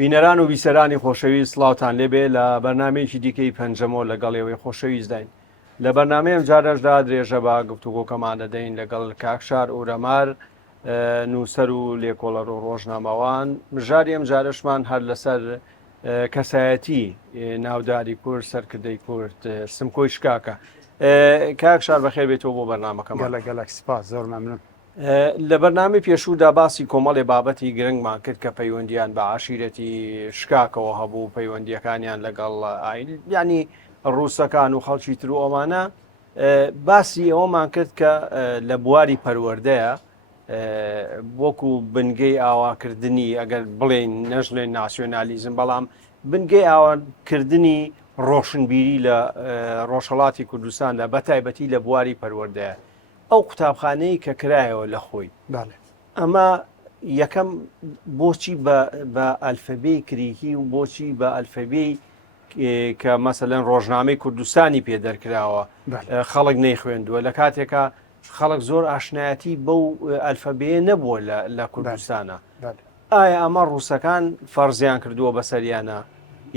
بینەران و بیسەرانی خۆشەویست سڵاوتان لێبێ لە بەرنمەیەکی دیکەی پەنجەمەوە لەگەڵێەوەی خۆشەویست داین. لە بەرنمەیەم جارەشدا درێژە بە گفتوگۆکەمان دەدەین لەگەڵ کاکشار ئورەمار نووسەر و لێکۆڵەر و ڕۆژنامەوان. مژاری ئەم جارەشمان هەر لەسەر کەسایەتی ناوداری کورد سەرکردەی کورد سمکۆی شکاکە. کاکشار بەخێر بێتەوە بۆ بەرنمەکەمان. گەلک سپاس، زۆر مەمنون. لە بەرنامی پێشوودا باسی کۆمەڵێ بابەتی گرنگمان کرد کە پەیوەندیان بە عاشیرەتی شکاکەوە هەبوو، پەیوەندیەکانیان لەگەڵ ینی ڕووسەکان و خەڵکی تر و ئەمانە. باسی ئەوەمان کرد کە لە بواری پەروەردەیە وەکو بنگەی ئاواکردنی ئەگەر بڵێن نەژڵێن ناسیۆنالیزم، بەڵام بنگەی ئاواکردنی ڕۆشنبیری لە ڕۆژهەڵاتی کوردستاندا بەتایبەتی لە بواری پەروەردەیە. ئەو قوتابخانەی کە کرایەوە لە خۆی ئەمە یەکەم بۆچی بە ئەلفەبەی گریکی و بۆچی بە ئەلفەبەی کە مەسەلەن ڕۆژنامەی کوردستانی پێدەرکراوە خەڵک نەیخوێندووە لە کاتێکە خەڵک زۆر ئاشنایەتی بەو ئەلفەبەیە نەبووە لە کوردستانە. ئایا ئەمە ڕووسەکان فەرزیان کردووە بەسەریانە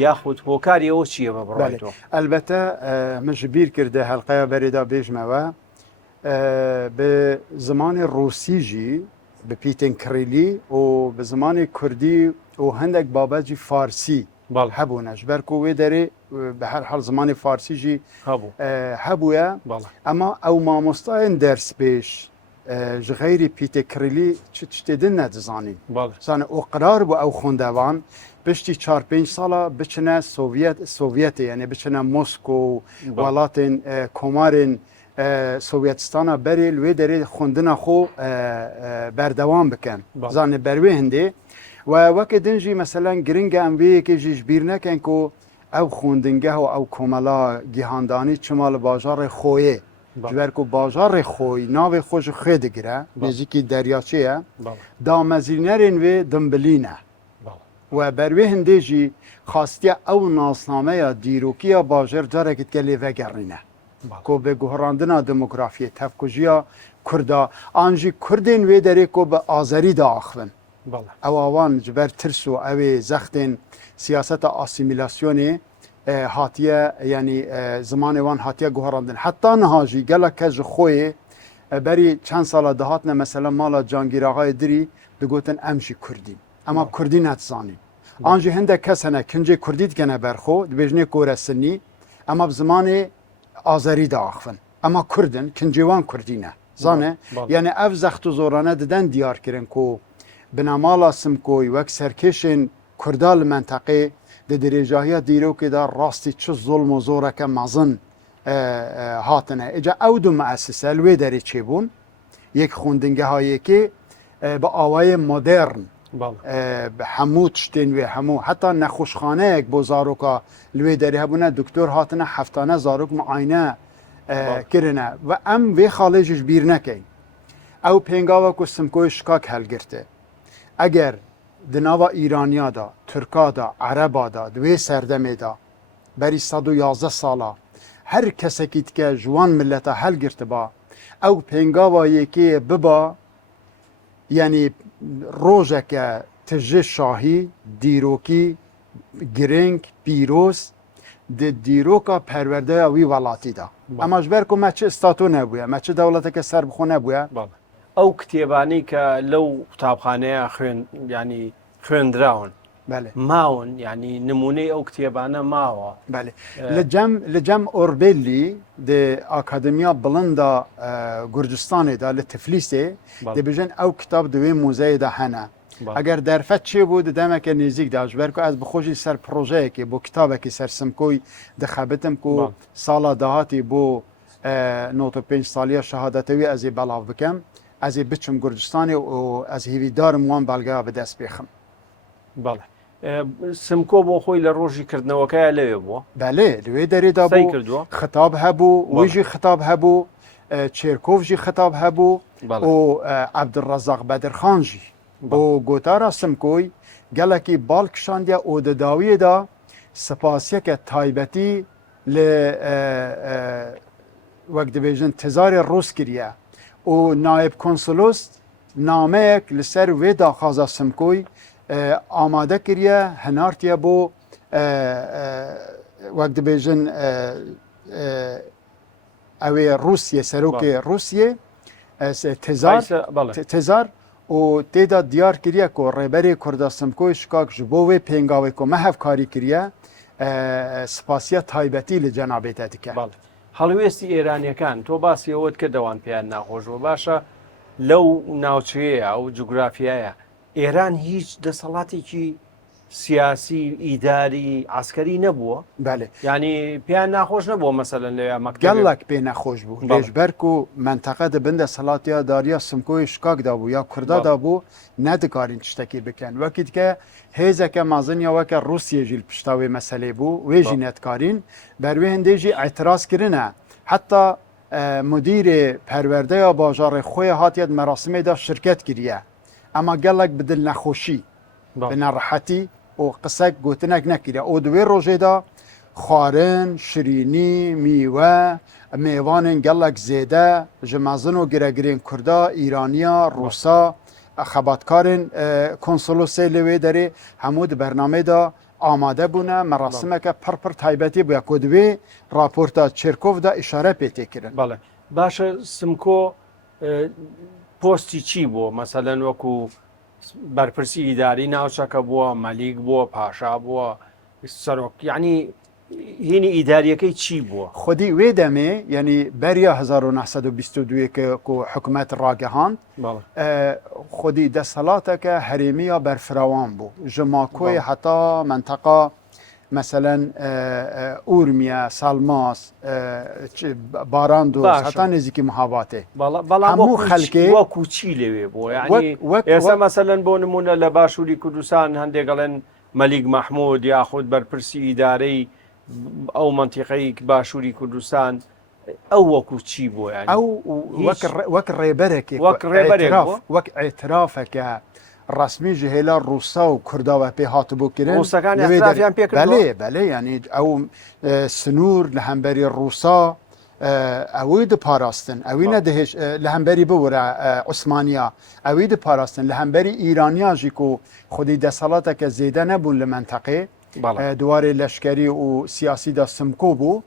یاخود هۆکاری ئەوە چییە بە بڕایەوە؟ ئەلبەتە من بیر کردە هەڵقەیە بەرێدا بێژمەوە به زمان روسی جی به پیتن کریلی و به زمان کردی و هندک بابجی فارسی هبونش برکو داره به هر حال زمان فارسی جی هبویا اما او مامۆستایان درس پیش غیر پیتن کریلی چتیدن ندزانی زن او قرار بو او خوندوان بشتی 4-5 سالا بچنه سوویت یعنی بچنه مسکو ولاتن کمارن سوویتستانە بەرێ لێ دەرێت خوندنە خۆ بەردەوام بکەن زانێ بەروێ هەندێ و وەکە دنجی مەسەلەن گرنگە ئەم وەیەکێژیش بیر نەکەن کۆ ئەو خوندنگەه و ئەو کۆمەلا گیهاندانی چما لە باژارێ خۆیە جوەرک و باژارێ خۆی ناوێ خۆش خێ دەگرە نێزیکی دەریاچەیە دامەزینەرێن وێ دمبلینە و بەروێ هەندێژی خاستیە ئەو ناسنامەیە دیرۆکیە باژێر جارێکت کە لێ vەگەڕینە کو به گهراندنا دموگرافی تفکجیا کردا آنجی کردین وی داره کو به آذری دا آخون او آوان جبر ترسو اوی زختین سیاست آسیمیلاسیونی هاتیه یعنی زمان وان هاتیه گهراندن حتی نهاجی گله کج خوی بری چند سال دهاتنه مثلا مالا جانگیراهای دری دگوتن امشی کردین اما کردی نتزانی آنجی هنده کسنه کنجه کردید کنه برخو دبیجنه کورسنی اما بزمان آذری داخن اما کردن کنجوان کردینه زانه یعنی اف زخت و زورانه ددن دیار کرن کو بنامالا سمکوی وک سرکشن کردال منطقه د درجاهی دیرو که دا راستی چه ظلم و زوره که مزن هاتنه اجا او دو مؤسسه الوی داری چه بون یک خوندنگه هایی که با آوای مدرن به همو تشتین و همو حتی نخوشخانه یک بو زاروکا لوی داری هبونه دکتر هاتنه هفتانه زاروک معاینه کرنه و ام وی خالجش بیر نکی او پینگاوا کو سمکوی شکاک هل گرته اگر دناوا ایرانیا دا ترکا دا عربا دا دوی سردمه دا بری 111 سالا هر کسکیت که جوان ملتا هل گرته با او پینگاوا یکی ببا یعنی روزه که تجه شاهی دیروکی گرنگ پیروز دیروکا پرورده وی ولاتی دا اما جبر کو مچ استاتو نبویا مچ دولت که سر بخو نبویا او کتێبانی کە لەو قوتابخانەیە ینی خوێندراون ماون ینی نمونەی ئەو کتێبانە ماوە لەجەم ئۆربێلی د ئاکادمیا بڵندا گورجستانێدا لە تفلیسێ دەبێژن ئەو کتاب دوێ موزەیەدا هەنە ئەگەر دەرفەت چێ بوو دەمەکە نێزیک داژبەر کو ئەس بخۆشی سەر پرۆژەیەکی بۆ کتابێکی سەرسمکۆی دەخەبتم کو ساڵا داهاتی بۆ 95 سالیە شەهادەتەوی ئەزێ بەڵاو بکەم ئەزێ بچم گورجستانی و ئەز هیویدارم وان بەڵگا بەدەست پێخم بەڵێ سمکۆ بۆ خۆی لە ڕۆژی کردنەوەکەیە لەوێ بووە بەلێ لەوێ دەرێدا بوو خطاب هەبوو ویژی خطاب هەبوو چێرکۆڤژی خطاب هەبوو و عەبدڕەزاق بەدرخانژی بۆ گۆتارا سمکۆی گەلێکی باڵکشاندیە ئۆدەداویەدا سپاسیەکە تایبەتی لە وەک دەبێژن تزاری ڕوس کریە و نایب کۆنسولۆس نامەیەک لەسەر وێ داخوازە سمکۆی ئامادە کردە هەنارتیە بۆ وەک دەبێژن ئەوێ رووسیە سەرۆکی رووسیە تێزار و تێدا دیار کردە کۆ ڕێبەرێ کوردە سمکۆی شکاک ji بۆ وێ پێنگاوێ کۆ مە هەفکاری کردە سپاسیە تایبەتی لە جەنابێتە دیکە هەڵوێستی ئێرانیەکان تۆ باسی ئەوت کە دەوان پێیان ناخۆشەوە باشە لەو ناوچەیە ئەو جوگرافیایە ئێران هیچ دەسەڵاتێکی سیاسی ئیداری عسکەری نەبووە ینی پێیان ناخۆش نەبووە مەسەلەن لە گەڵک پێ نەخۆش بوو لێژبەرک و منتەقە دەبندە سەڵاتیا داریە سمکۆی شکاکدا بوو یا کوردادا بوو نەدەکارین شتێکی بکەن وەکی دیکە هێزەکە مازنیا وەکە رووسیەژیل پشتاوێ مەسەلێ بوو وێژی نەتکارین بەروێ هەندێژی ئەتراسکردنە حتا مدیرێ پەروەردەیە باژارێ خۆی هاتیەت مەراسمێدا شرکت کردە ئەمە گەڵک بدل نەخۆشی بە ناڕەحەتی و قسەک گوتنەک نەکردە ئەو دوێ ڕۆژێدا خواردن شیرینی میوە میوانên gelek zêde ji mezin û giregirên Kurda, Îraniya, Rûsa, xebatkarên konsolosê li wê derê hemû di bernamê da amade bûne merasimeke pir taybetî bûye ku di wê raporta Çêrkov da îşare pê tê kirin. Başa Simko postî çî bû meselen wekû berpirsî îdarî navçeka bûye, melîk bûye, paşa bûye, serok yanî هینی ئیداریەکەی چی بووە؟ خودی وێ دەمێ یعنی بەریا 1922 و حکوومەت ڕاگەهاند خودی دەسەڵاتەکە هەرێمیە بەرفراوان بوو ژماکۆی هەتا منتەقا مثلەن ئورمیە سالماس باراندۆ هەتا نزیکی مهاباتێ هەموو خەلکێ وەکو چی لەوێ بووە ئێستا مەسەلەن بۆ نمونە لە باشووری کوردستان هەندێکڵێن مەلیک مەحموود یاخود بەرپرسی ئیدارەی ئەو منتیقەی باشووری کوردستان ئەو وەکو چی بووە ئەو وەک ڕێبەرێکی وەک ئێترافەکە ڕسمی ji hêla Rûsa û Kurda ve pê hatibû kirin belê yanî ew sinûr li hemberî Rûsa ew ê diparastin ew ne li hemberî biwire Osmaniya ew ê diparastin li hemberî Îraniya jî ku xwedî desalateke zêde nebûn li menteqê duwarê leşkerî û siyasî da Simko bû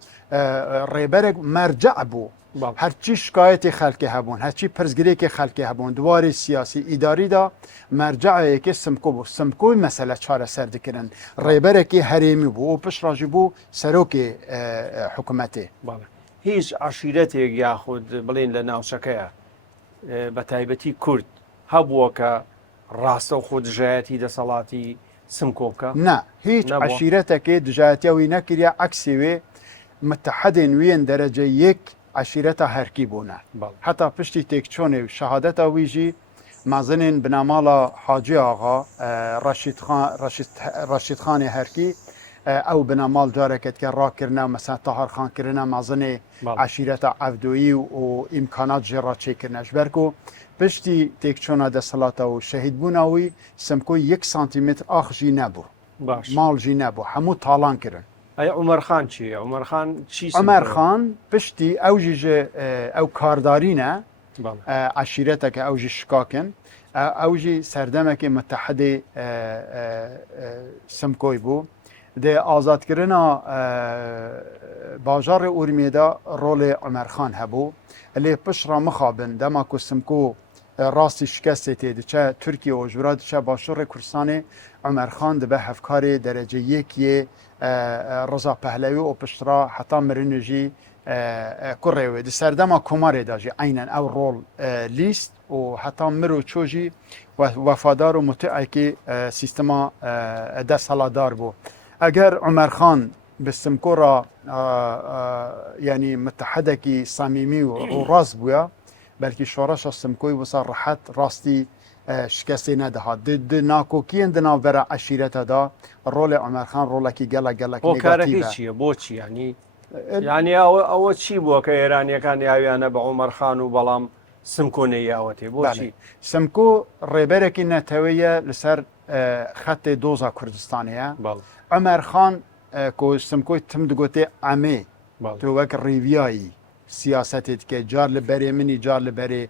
rêberek merce bû herçî şikayetê xelkê hebûn herçî pirsgirêkê xelkê hebûn duwarê siyasî îdarî da merceeyekê Simko bû Simkoy mesele çareser dikirin rêberekê herêmî bû û pişra jî bû serokê hikûmetê هیچ عشیرەتێک یاخود بڵێن لە ناوچەکەیە بە تایبەتی کورد هەبووە کە ڕاستە و خۆدژایەتی دەسەڵاتی سمکۆ بکە؟ نه هیچ عشیرەتێکی دژایەتیەوەی نەکردە عەکسی وێ متحدên wî derece yek عشیرەتە هەرکی بوونە هەتا پشتی تێکچۆنێ و شەهادەتە وی jî mezinên binamala Hacı Ağa Reşîdxanê Herkî ew binamal careket rakirine mesela taharxankirine mezinê عشیرەتە عەڤدۆیی û îmkanat jê raçêkirine ji ber ku piştî têkçûna desalata û şehîdbûna wî Simkoy 1 santimetr ax jî nebû mal jî nebû hemû talan kirin Umerxan çi Umerxan çî Umerxan piştî ew jî ji ew kardarî ne عشیرەتێکە ew jî şikakin ew jî serdemekê Mitehedê Simkoy bû dê azadkirina bajarê Urmiyê da rolê Umerxan hebû lê pişra mixabin dema ku Simko rastî şikestê tê diçe Tirkiye û jûra diçe başûrê Kurdistanê Umerxan dibe hevkarê derece yekiyê Reza Pehlewî û piştra heta mirinê jî kurê wê di serdema Komarê da jî aynen ew rol lîst û heta mir û çû jî wefadar û mutiekî sîstema desthilatdar bû eger Umerxan bi Simko ra yanî mitehedekî samîmî û rast bûye belkî şoreşa Simkoyê wisa rehet rastî şikestê nedihat di nakokiyên di navbera eşîreta da rolê Umerxan rolekî gelek negatif çiye boçî yanî yani ئەوە چی بووە کە ئێرانیەکان یاویانە بە عومەرخان و بەڵام سمکۆ نەیاوەتێ بۆچی سمکۆ ڕێبەرێکی نەتەوەیە لەسەر خەتێ دۆزا کوردستانەیە عومەرخان سمکۆی تم دگوتێ ئەمێ تۆ وەک ڕیڤایی سیاسەتێت کە جار لە بەرێ منی جار لە بەرێ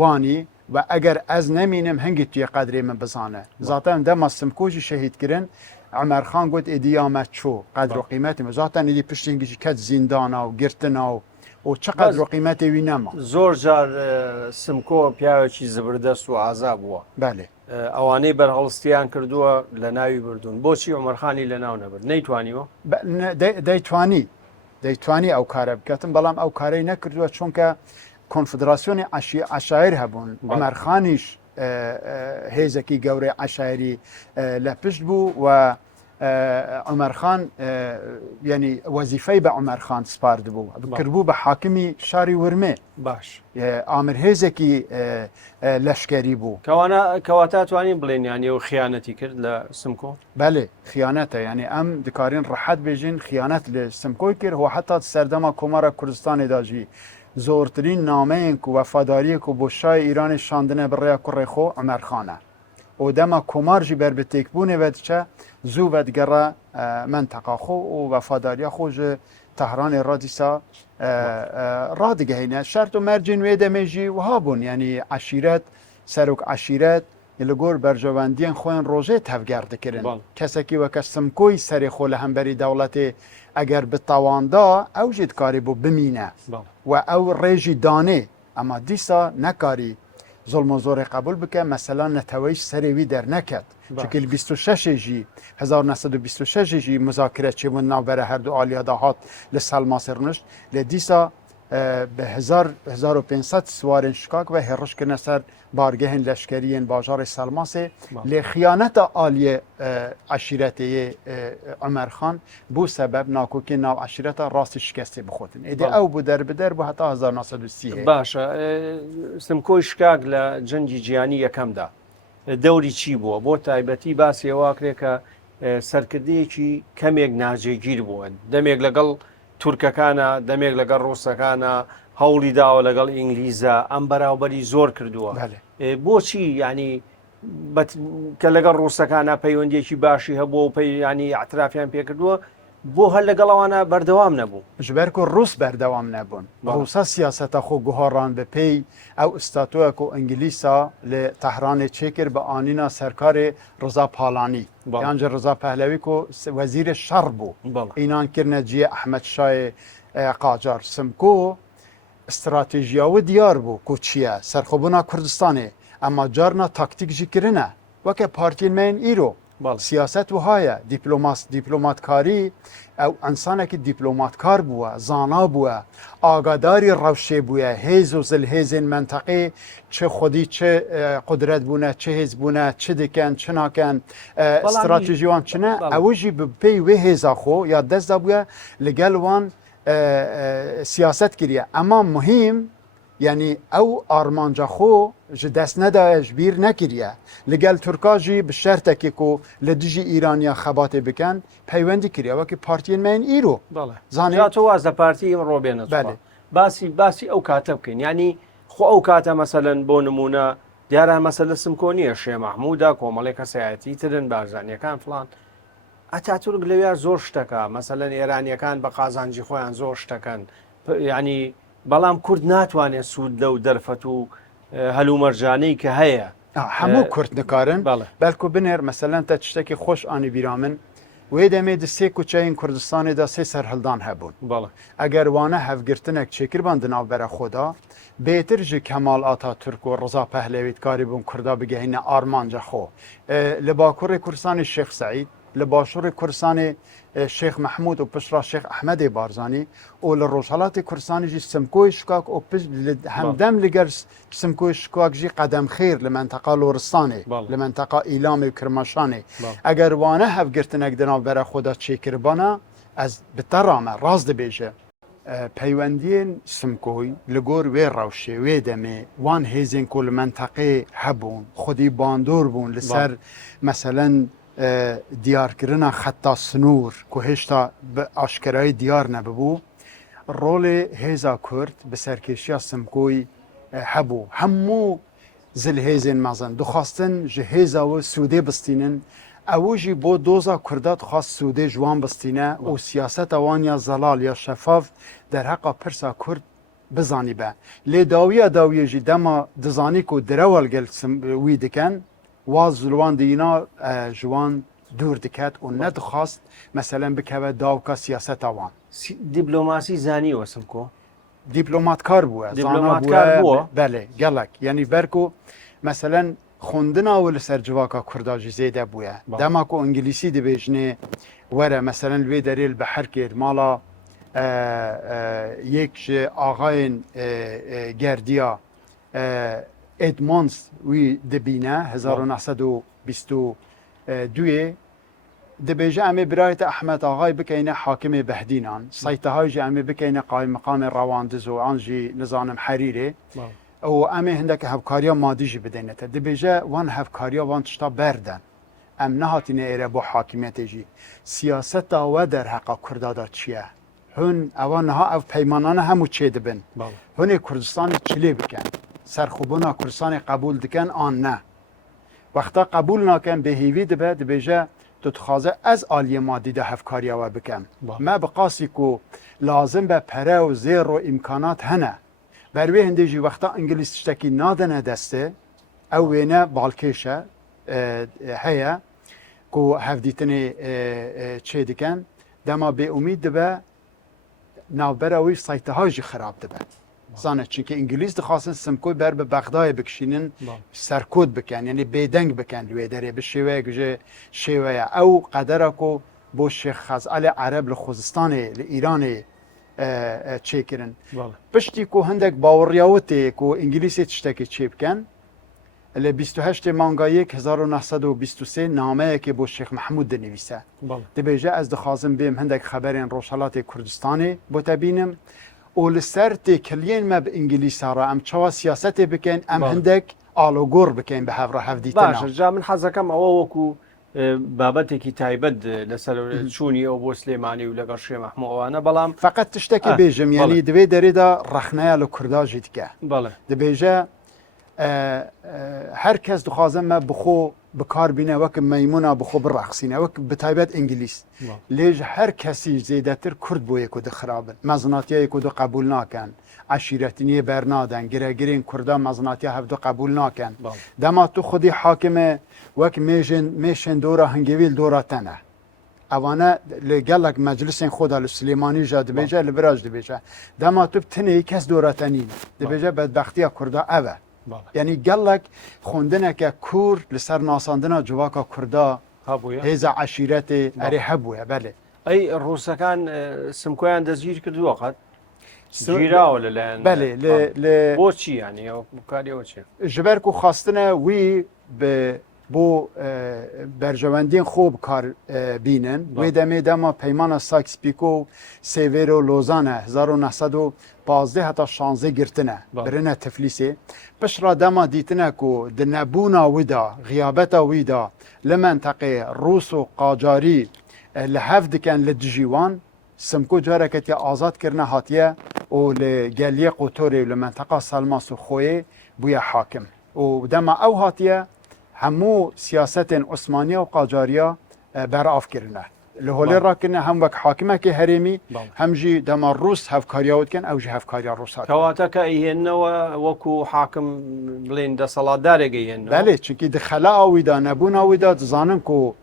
وانی و اگر از نمینم هنگی توی قدری من بزانه ذاتن دم سمکوجی شهید کردن عمر خان گفت ایدی آمد چو قدر و قیمت ذاتن ایدی پشت اینگیش کت زندانا و گرتنا و چه قدر و قیمت وی نما زۆر جار سمکۆ پیاوێکی زبردەست و ئازا بووە بله ئەوانەی بەرهەڵستیان کردووە لە ناوی بردوون بۆچی عومەرخانی لە ناو نەبرد نەیتوانیوە دەیتوانی ئەو کارە بکەتم بەڵام ئەو کارەی نەکردووە چونکە کۆنفدراسیۆنی عشایر هەبوون عومەرخانیش هێزێکی گەورەی عشایری لە پشت بوو و عومەرخان ینی وەزیفەی بە عومەرخان سپارد بوو کردبوو بە حاکمی شاری ورمێ باش ئامر هێزێکی لەشکەری بوو کەواتە توانین بڵێن یانی و خیانەتی کرد لە سمکۆ بەێ خیانەتە ینی ئەم دکارین ڕەحەت بێژین خیانەت لە سمکۆی کرد و حتا سەردەما کۆمارە کوردستانێداژی زۆرترین نامەیەک و وەفاداریەک و بۆ شای ئیرانی شاندنە بڕێیا کوڕێخۆ عومەرخانە و دەما کۆمارژی بربتێکبوونێ بەدچە زوو بەدگەڕە منتەقاخۆ و وەفاداریە خۆش تەهرانی ڕادیسا ڕادگەهینە شەرت و مەرجی نوێ دەمێژی وها بوون ینی عشیرەت سەرۆک عشیرەت لە گۆر بەرژەوەندیان خۆیان ڕۆژێ تەفگەر دەکردن کەسێکی وەکە سمکۆی سەری خۆ لە هەمبەری دەوڵەتێ ئەگەر بتەواندا ئەو ژێت کاری بۆ بمینە و ئەو ڕێژی دانێ ئەمە دیسا نەکاری زۆڵمە زۆری قبول بکە مەسەلا نەتەوەیش سەرێوی دەرنەکەت چکل 26 1926 مذاکرە چێبوون ناوبەرە هەردوو ئالیا هات لە سەلماسی ڕنشت لە دیسا بە 1500 سوارên شکاک و هێڕشکردنە سەر بارگەهên لەشکەریên باژارê سەلماسê lê xiyانeta aliyê eşîretê Emerxan bû sebeb nakokê nav eşîreta rastî şikestê bixwetin. Êdî ew bû derbider bû heta 1930. باشە سمکۆی شکاک لە جەنگی جیهانی یەکەمدا دەوری چی بووە بۆ تایبەتی باسی ئەواکرێ کە سەرکردەیەکی کەمێک ناجێگیر بووە دەمێک لەگەڵ تورکەکانە دەمێک لەگەڵ ڕۆسەکانە هەوڵی داوە لەگەڵ ئینگلیزە ئەم بەراوبەری زۆر کردووە بۆچی ینی کە لەگەڵ ڕووسەکانە پەیوەندێکی باشی هەبووە و ینی ئاعترافیان پێکردووە بۆ هەر لەگەڵەوانە بەردەوام نەبوو ژبەر و ڕوس بەردەوام نەبوون ڕوسا سیاسەتە خۆ گوهۆڕان بەپێی ئەو ئستاتۆیەک و ئەنگلیسا لە تەهرانێ چێکرد بە ئانینا سەرکارێ ڕزا پاڵانی یانجە ڕزا پەهلەوی و وەزیرە شەڕ بوو ئینانکردنە جیە ئەحمەد شای قاجار سمکۆ استراتیژیاوە دیار بوو کو چییە سەرخۆبوونا کوردستانê ئەمما جارنا تاکتیک jî kirine weke partiyên me yên îro siyaset wihaye dîplomatkarî ew ensanekî dîplomatkar bûye zana bûye agadarî rewşê bûye hêz û zilhêzên menteqê çi xwedî çi qudret bûne çi hêz bûne çi dikin çi nakin stratejî wan çi ne ew jî bi pêy wê hêza xwe ya dest dabûye li gel wan siyaset kiriye ema muhîm yani ew armanca xwe ji dest nedaye ji bîr nekiriye li gel Turka jî bi şertekê ku li dijî İraniya xebatê bikin peywendî kiriye wekî partiyên me yên îro zanî to waz partî robêne basî ew kate bikin yanî xwe ew kate meselen bo nimûne diyara mesele simkoniye Şê Mehmûda komeleka siyasî tirin barzaniyەکان falan ئەتاتورک لەوێ زۆر شتەکە مەسەلەن ئێرانیەکان بە قازانجی خۆیان زۆر شتەکەن ینی بەڵام کورد ناتوانێت سوود لەو دەرفەت و هەلومەرجانەی کە هەیە هەموو کورد نکارن بەلکو بنێر مەسەلەن تا تشتێکی خۆش ئانی بیرا من وێ دەمێ سێ کوچەین کوردستانێدا سێ سەرهەڵدان هەبوون ئەگەر وانە هەفگرتنێک چێکردبان دناوبەرە خۆدا بێتر ji Kemal Atatürk و Rıza Pehlevi karî bûn Kurda bigihîne armanca xwe li Bakurê Kurdistanê Şêx Seîd li Başûrê Kurdistanê Şêx Mehmûd û pişra Şêx Ehmedê Barzanî û li Rojhilatê Kurdistanê jî Simkoyê Şikak û hemdem li ger Simkoyê Şikak jî qedemxêr li menteqa Loristanê li menteqa Îlamê û Kirmaşanê eger wane hevgirtinek di navbera xwe da çêkiribana ez bi te re me rast dibêje peywendiyên Simkoy li gor wê rewşê wê demê wan hêzên ku li menteqê hebûn xwedî bandor bûn li ser meselen diyarkirina xetta snûr ku hêşta bi aşkerayî diyar nebibû rolê hêza Kurd bi serkêşiya Simkoy hebû hemû zilhêzên mezin dixwastin ji hêza we sûdê bistînin ew jî bo doza Kurda dixwast sûdê ji wan bistîne û siyaseta wan ya zelal ya şefaf derheqa pirsa Kurd بزانی به لی داویه جی دما دزانی کو درول گل وی دکن واز لوان دینا جوان دور دکت و ندخواست مثلا بکوه داوکا سیاست آوان دیپلۆماسی زانی وەسم کۆ دیپلۆمات کار بووە دیپلۆماتکار بووە بله گەلک یعنی بەرکو مثلا خوندناوە لەسەر جوواکە کورداژی زێدە بووە دەماکو ئینگلیسی دەبێژنێ وەرە مثلا لێ دەرێل بە هەر کرد ماڵا یەک ئاغایên گەردیا ئێدمۆنس وی دەبینە 1922 دبیجه امی برایت احمد آقای بکینه حاکم بهدینان سایتهای جی امی بکینه قایم مقام رواندز و آنجی نظام حریره و امی هندک هفکاریا مادی جی بدینه تا دبیجه وان هفکاریا وان تشتا بردن ام نهاتینه ایره با حاکمیت جی سیاست و در حقا کردادا چیه هن اوان ها او پیمانان همو چه دبن هن کردستان چلی بکن سرخوبونا کردستان قبول دکن آن نه وقتا قبول ناکن به هیوی دبه دبیجه تتخاذه از عالیه مادی ده هفکاریا و بکن ما بقاسی کو لازم به پره و زیر و امکانات هنه بروی هنده جی وقتا انگلیس تشتکی نادنه دسته او وینه بالکشه هیا کو هفدیتنی چه دکن دما به امید دبه نوبروی سایته های جی خراب دبه زانه چونکه انگلیس دخواستن سمکوی بر به بغداد بکشینن سرکود بکن یعنی بیدنگ بکن لوی داره به شیوه گجه شیوه او قدره کو بو شیخ خزعل عرب لخوزستان لإیران چه کرن پشتی کو هندک باوریاوتی کو انگلیسی تشتکی چه بکن ل 28 مانگای 1923 نامه که بو شیخ محمود دنویسه دبیجه از دخوازم بیم هندک خبرین روشالات کردستانی بو تبینم و لسر تکلین ما به انگلیس را ام چوا سیاست بکن ام هندک آلوگور بکن به هفره هفدیتنا باشه جا من حەزەکەم ئەوە وەکو بابەتێکی تایبەت لەسەر چوونی ئەو بۆ سلێمانی و لەگەڵ شێ مەحموود ئەوانە بەڵام فقط تشتکی بیجم یعنی دوی دریدا رخنه لە کورداژی دکه بەڵێ دبیجه هر کس دخوازم ما بخو بکار بینه وک میمونا بخو برقصینه وک بتایبت انگلیس لیج هر کسی زیدتر کرد بوی کو د خرابن مزناتیه کو دو قبول ناکن عشیرتینی برنادن گرگرین کردا مزناتیه هفدو قبول ناکن دما تو خودی حاکم وک میشن دورا هنگویل دورا تنه اوانه لگلک مجلس خدا لسلیمانی جا دبیجه لبراج دبیجه دما تو بتنه کس دورا تنین دبیجه بدبختی کردا اوه یعنی گلک خوندنه که کور لسر ناساندنا جواکا کردا هیزا عشیرت اری هبوه بله ئەی ڕووسەکان سمکۆیان دەستگیر کردووە قەت گیراوە لەلایەن بله بۆچی یانی ئەو کاریەوە چێ جبر کو خواستنه وی به بو برجواندین خوب کار بینن وی دمه دما پیمان ساکس پیکو سیویرو لوزانه 1915 حتی 16 گرتنه برنه تفلیسه پش را دما دیتنه کو دنبونا ویدا غیابتا ویدا لمنطقه روس و قاجاری لحفظ کن لدجیوان سمکو جارکتی آزاد کرنه هاتیه و لگلیه قطوری لمنطقه سلماس و خویه بویا حاکم و دما او هاتیه همو سیاست عثمانیه و قاجاریه براف کرنه لهولی را کنه هم وک حاکمه که هرمی هم جی دما روس هفکاریا ود کن او جی هفکاریا روس هات کەواتە کە ئەیهێننەوە وەکو حاکم بڵێن دەسەڵاتدارێک ئەیهێننەوە بله چونکی دخلا آویدا نبون آویدا زانن کو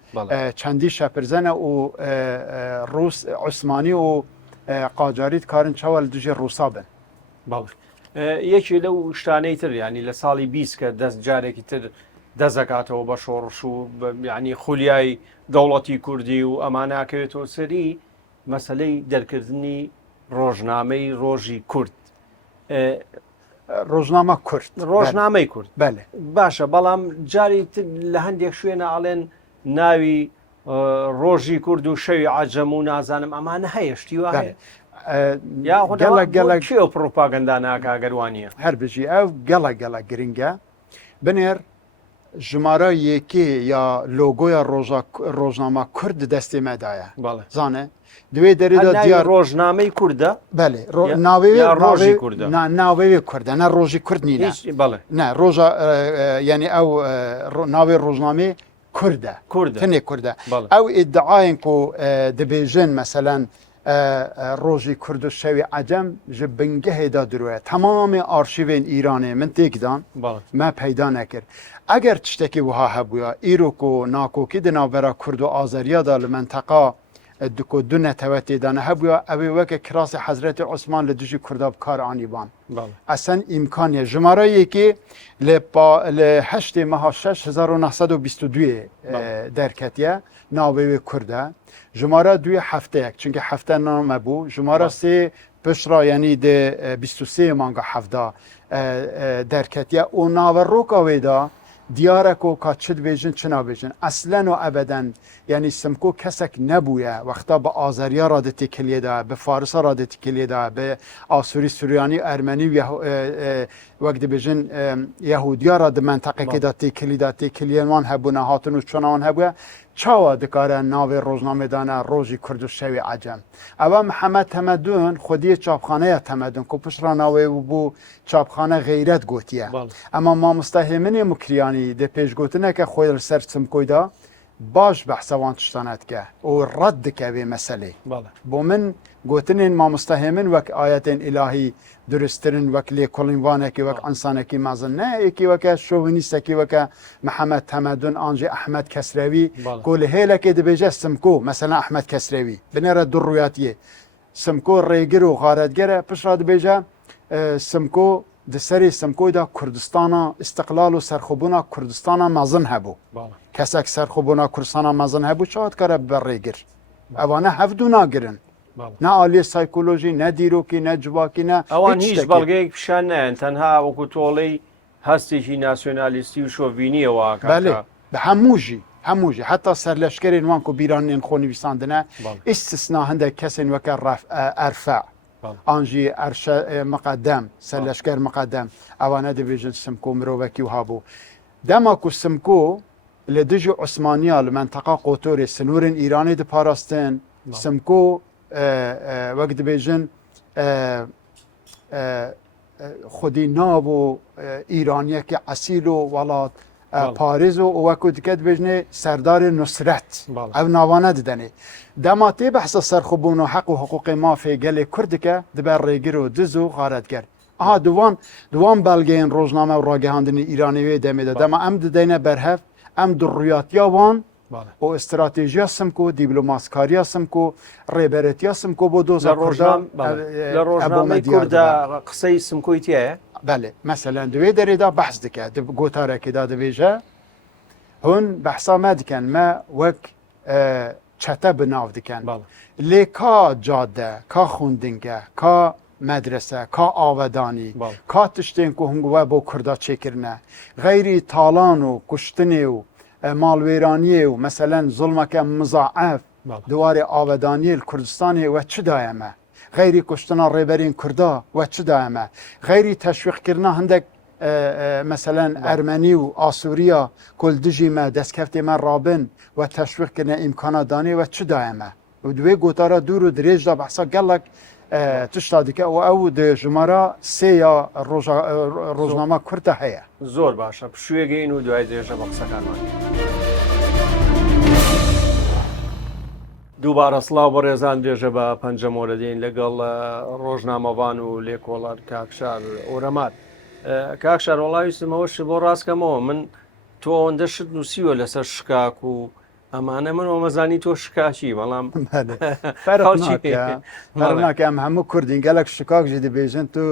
چندی شپرزنه و روس عثمانی و قاجاریت کارن چوال دوژی روسا بن یەکی لەو شتانەی تر ینی لە ساڵی 20 کە دەست جارێکی تر دەزەکاتەوە بە شۆڕش و ینی خولیای دەوڵەتی کوردی و ئەماناکەوێتەوە سەری مەسلەی دەرکردنی ڕۆژنامەی ڕۆژی کورد روزنامه کرد ڕۆژنامەی کورد بله باشە بەڵام جاری لە هەندێک شوێنە ئاڵێن ناوی ڕۆژی کورد و شەوی عەجەم و نازانم ئەمانە هەیە شتی وایە یا کێ پرۆپاگەندا ناکاگەروانیە هەر بژی ئەو گەڵە گرنگە بنێر ژمارە یەکی یا لۆگۆیا ڕۆژنامە کورد دەستی مەدایە زانە دوێ دەرێدا دیار ڕۆژنامەی کووردە بله ناوێ کوردە نە ڕۆژی کورد نینە نه ڕۆژە یعنی ئەو ناوێ ڕۆژنامێ کوردە تنێ کوردە ئەو ئیدعاین کو دەبێژن مەسەلەن ڕۆژی کورد و شەوی عەجەم ji bingehê da diroye temamê arşîvên Îranê min têk dan me peyda nekir eger tiştekî wiha hebûye îro ku nakokî di navbera Kurd û Azeriya da li menteqa ku du netewetê dane hebûye ew ê weke kirasê Hezretê Osman li dijî Kurda bi kar anîban esen îmkaniye ji marayekê li heştê meha 6922 derketiye navê wê Kurd e ji mara duyê hefteyek çünkü hefte namebû ji mara sê pişra yanî di 23 manga hevda derketiye û naveroka wê da diyarek û ka çi dibêjin çi nabêjin eslen û ebeden yanî simko kesek nebûye wexta bi Azeriya ra di têkiliyê de bi Farisa ra di têkiliyê de bi Asûrî Suryanî Ermenî wek dibêjin Yehudiya ra di menteqekê da têkilî da têkiliyên wan hebûne hatin û çûna wan hebûye çawa dikare navê rojnamê dane rojî Kurd û şewê Ecem ewa Mihemed Temedun xwediyê çapxaneya Temedun ku pişra navê bû çapxane Geyret gotiye ema mamosta Hêminê Mukriyanî di pêşgotineke xwe li ser Simkoyê da baş behsa wan tiştan dike û rad dike vê meselê bo min gotinên mamosta Hêmin wek ayetên ilahî duristtirin wek lêkolîn wanekî wek insanekî mezin ne êkî weke şovînîstekî weke Mihemed Temedun an jî Ehmed Kesrewî ku li hêlekê dibêje Simko mesela Ehmed Kesrewî binêre du rûyatiyê Simko rêgir û xaretger e pişra dibêje Simko di serê Simkoyê da Kurdistana istiqlal û serxwebûna Kurdistana mezin hebû kesek serxwebûna Kurdistana mezin hebû çawa dikare bibe rêgir ewane hevdû nagirin ne aliyê saykolojî ne dîrokî ne civakî ne ئەوان هیچ بەڵگەیەک پیشان نایەن تەنها وەکو تۆڵەی هەستێکی ناسیۆنالیستی و شۆڤینیەوە bi hemû jî heta serleşkerên wan ku bîranên xwe nivîsandine îstisna hindek kesên weke Erfe an jî Erşe Miqedem serleşker Miqedem ewane dibêjin Simko mirovekî wiha bû dema ku Simko li dijî Osmaniya li menteqa Qotorê sinûrên Îranê diparastin Simko wek dibêjin xwedî nav û îraniyekî esîl û welat Parîz û wekû dike dibêjinê serdarê Nusret ev navane didenê dema tê behsa serxwebûn û heq û hiqûqê mafê gelê Kurd dike dibe rêgir û diz û xaretger aha di wan belgeyên rojname û ragihandinê Îranê wê demê de dema em dideyne berhev em di rûyatiya wan û استراتêjiya Simko dîplomaskariya Simko rêberetiya Simko bo doza Kurda لە ڕۆژنامەی کووردا قسەی سمکۆی تایە belê meselen di wê derê da behs dike di gotarekê da dibêje hûn behsa me dikin me wek çete bi nav dikin lê ka cadde ka xwendinge ka medrese ka avedanî ka tiştên ku hûn we bo Kurda çêkirine xeyrî talan û kuştinê û malwêraniyê û meselen zulmeke mizaef di warê avedaniyê li Kurdistanê we çi daye me xeyrî kuştina rêberên Kurda we çi daye me xeyrî teşwîqkirina hindek meselen Ermenî û Asûriya ku li dijî me destkeftê me rabin we teşwîqkirine îmkana danê we çi daye me û di wê gotara dûr û dirêj da behsa gelek tişta dike û ew di ji mara sê ya rojnama Kurd de heye زۆر باشە پشوێگەین و دوای درێژە بە قسەکانمان دووبارە سڵاو بە ڕێزان درێژە بە پەنجەمۆرە دێن لەگەڵ ڕۆژنامەوان و لێکۆڵان کاکشار ئۆرەمات کاکشار وەڵاویستمەوەش بۆ ڕاستکەمەوە من تۆ ئەوەندە شت نووسیوە لەسەر شکاک و ئەمانە من وەمەزانی تۆ شکاچی بەڵام فەرناکە ئەم هەموو کوردین گەلک شکاک jî dibêjin tu